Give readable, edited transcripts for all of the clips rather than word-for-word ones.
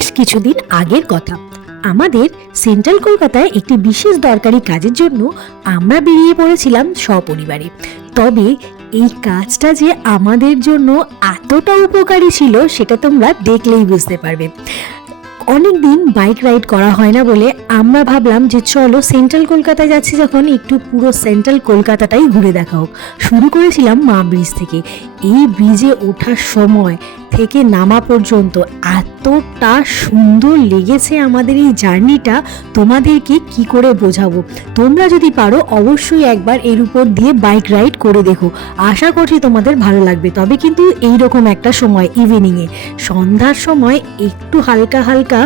বেশ কিছুদিন আগের কথা। আমাদের সেন্ট্রাল কলকাতায় একটি বিশেষ দরকারি কাজের জন্য আমরা বেরিয়ে পড়েছিলাম সপরিবারে। তবে এই কাজটা যে আমাদের জন্য এতটা উপকারী ছিল সেটা তোমরা দেখলেই বুঝতে পারবে। অনেক দিন বাইক রাইড করা হয় না বলে আমরা ভাবলাম যে চলো সেন্ট্রাল কলকাতায় যাচ্ছি যখন একটু পুরো সেন্ট্রাল কলকাতাটাই ঘুরে দেখা হোক। শুরু করেছিলাম মা ব্রিজ থেকে। এই ব্রিজে ওঠার সময় থেকে নামা পর্যন্ত এতটা সুন্দর লেগেছে আমাদের এই জার্নিটা, তোমাদেরকে কি করে বোঝাবো। তোমরা যদি পারো অবশ্যই একবার এর উপর দিয়ে বাইক রাইড করে দেখো, আশা করছি তোমাদের ভালো লাগবে। তবে কিন্তু এইরকম একটা সময় ইভিনিংয়ে সন্ধ্যার সময় একটু হালকা হালকা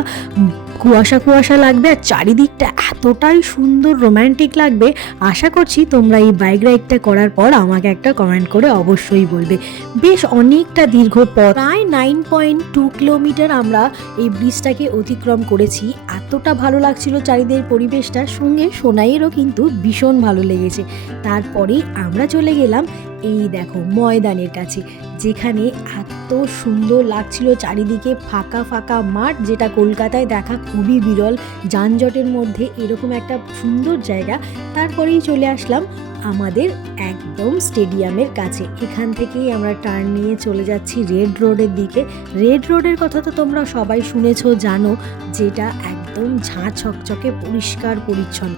কুয়াশা কুয়াশা লাগবে আর চারিদিকটা এতটাই সুন্দর রোম্যান্টিক লাগবে। আশা করছি তোমরা এই বাইক রাইডটা করার পর আমাকে একটা কমেন্ট করে অবশ্যই বলবে। বেশ অনেকটা দীর্ঘ পথ, প্রায় 9.2 কিলোমিটার আমরা এই ব্রিজটাকে অতিক্রম করেছি। এতটা ভালো লাগছিল চারিদিকের পরিবেশটা, সঙ্গে সোনাইয়েরও কিন্তু ভীষণ ভালো লেগেছে। তারপরেই আমরা চলে গেলাম এই দেখো ময়দানের কাছে, যেখানে এত সুন্দর লাগছিল চারিদিকে ফাঁকা ফাঁকা মাঠ, যেটা কলকাতায় দেখা খুবই বিরল। যানজটের মধ্যে এরকম একটা সুন্দর জায়গা। তারপরেই চলে আসলাম আমাদের একদম স্টেডিয়ামের কাছে। এখান থেকেই আমরা টার্ন নিয়ে চলে যাচ্ছি রেড রোডের দিকে। রেড রোডের কথা তো তোমরা সবাই শুনেছো, জানো, যেটা একদম ঝাঁ চকচকে পরিষ্কার পরিচ্ছন্ন।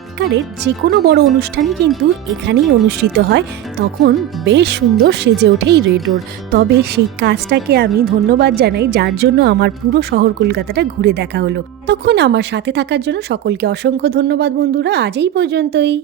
যে কোনো বড় অনুষ্ঠানই কিন্তু এখানেই অনুষ্ঠিত হয়, তখন বেশ সুন্দর সেজে ওঠে এই রেড রোড। তবে সেই কাজটাকে আমি ধন্যবাদ জানাই, যার জন্য আমার পুরো শহর কলকাতাটা ঘুরে দেখা হলো। তখন আমার সাথে থাকার জন্য সকলকে অসংখ্য ধন্যবাদ বন্ধুরা। আজ এই পর্যন্তই।